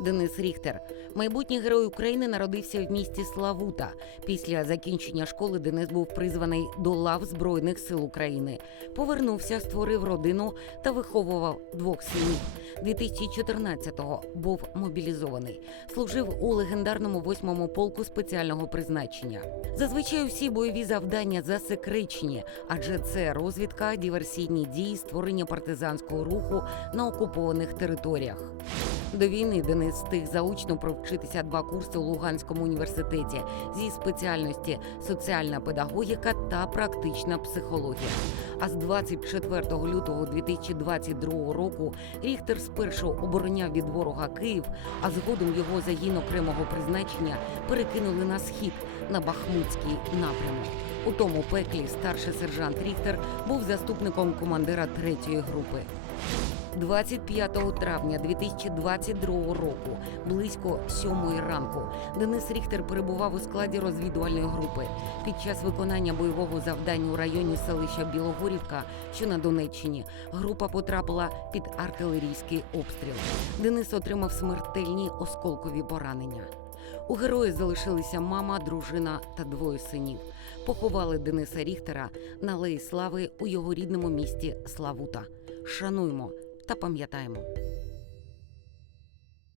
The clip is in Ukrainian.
Денис Ріхтер, майбутній герой України, народився в місті Славута. Після закінчення школи Денис був призваний до лав Збройних сил України. Повернувся, створив родину та виховував двох синів. 2014-го був мобілізований. Служив у легендарному 8-му полку спеціального призначення. Зазвичай усі бойові завдання засекречені, адже це розвідка, диверсійні дії, створення партизанського руху на окупованих територіях. До війни Денис встиг заочно провчитися два курси у Луганському університеті зі спеціальності соціальна педагогіка та практична психологія. А з 24 лютого 2022 року Ріхтер спершу обороняв від ворога Київ, а згодом його загін окремого призначення перекинули на схід на Бахмутський напрямок. У тому пеклі старший сержант Ріхтер був заступником командира третьої групи. 25 травня 2022 року, близько сьомої ранку, Денис Ріхтер перебував у складі розвідувальної групи. Під час виконання бойового завдання у районі селища Білогорівка, що на Донеччині, група потрапила під артилерійський обстріл. Денис отримав смертельні осколкові поранення. У герої залишилися мама, дружина та двоє синів. Поховали Дениса Ріхтера на Алеї Слави у його рідному місті Славута. Шануємо та пам'ятаємо.